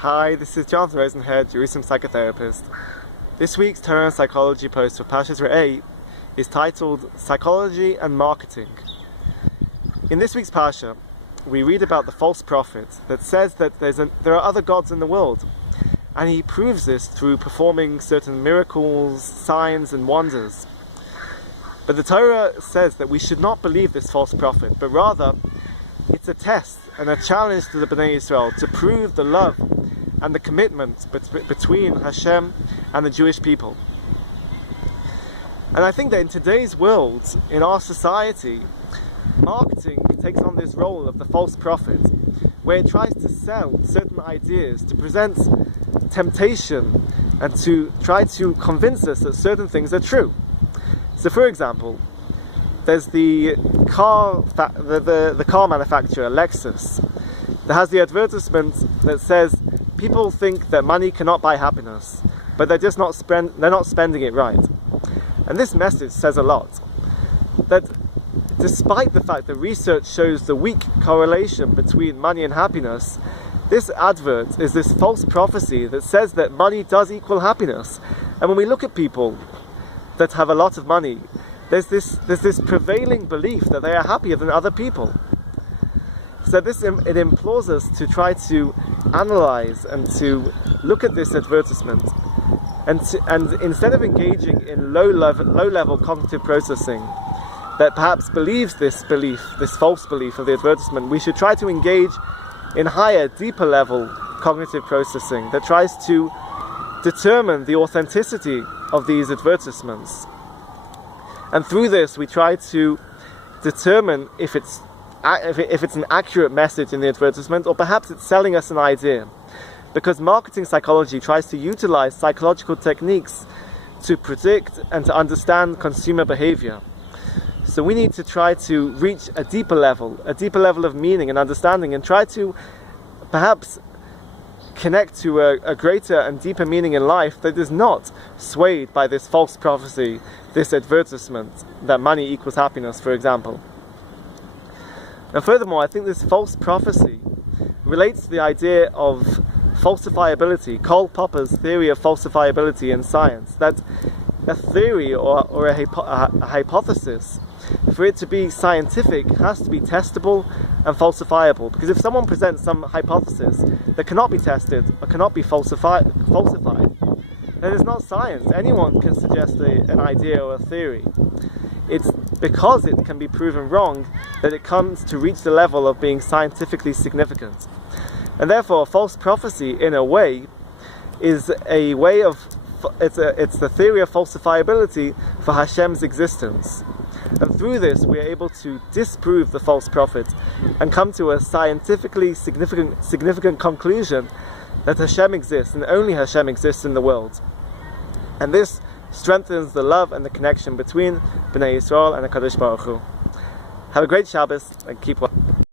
Hi, this is Jonathan Rosenhead, Jerusalem psychotherapist. This week's Torah and Psychology post for Parshas Re'eh is titled Psychology and Marketing. In this week's Parsha, we read about the false prophet that says that there are other gods in the world, and he proves this through performing certain miracles, signs and wonders. But the Torah says that we should not believe this false prophet, but rather it's a test and a challenge to the Bnei Yisrael to prove the love and the commitment between Hashem and the Jewish people. And I think that in today's world, in our society, marketing takes on this role of the false prophet, where it tries to sell certain ideas, to present temptation, and to try to convince us that certain things are true. So for example, there's the car manufacturer, Lexus, that has the advertisement that says people think that money cannot buy happiness, but they're not spending it right. And this message says a lot. That despite the fact that research shows the weak correlation between money and happiness, this advert is this false prophecy that says that money does equal happiness. And when we look at people that have a lot of money, there's this prevailing belief that they are happier than other people. So it implores us to try to analyze and to look at this advertisement, and instead of engaging in low level cognitive processing that perhaps believes this false belief of the advertisement, we should try to engage in higher, deeper level cognitive processing that tries to determine the authenticity of these advertisements. And through this, we try to determine if it's an accurate message in the advertisement, or perhaps it's selling us an idea. Because marketing psychology tries to utilize psychological techniques to predict and to understand consumer behavior. So we need to try to reach a deeper level of meaning and understanding, and try to perhaps connect to a greater and deeper meaning in life that is not swayed by this false prophecy, this advertisement that money equals happiness, for example. And furthermore, I think this false prophecy relates to the idea of falsifiability, Karl Popper's theory of falsifiability in science, that a theory or a hypothesis, for it to be scientific, has to be testable and falsifiable. Because if someone presents some hypothesis that cannot be tested or cannot be falsified, then it's not science. Anyone can suggest an idea or a theory. It's because it can be proven wrong that it comes to reach the level of being scientifically significant. And therefore, false prophecy, in a way, is a way of it's the theory of falsifiability for Hashem's existence. And through this, we are able to disprove the false prophet and come to a scientifically significant conclusion that Hashem exists, and only Hashem exists in the world. And this strengthens the love and the connection between Bnei Yisrael and the Kadosh Baruch Hu. Have a great Shabbos and keep well.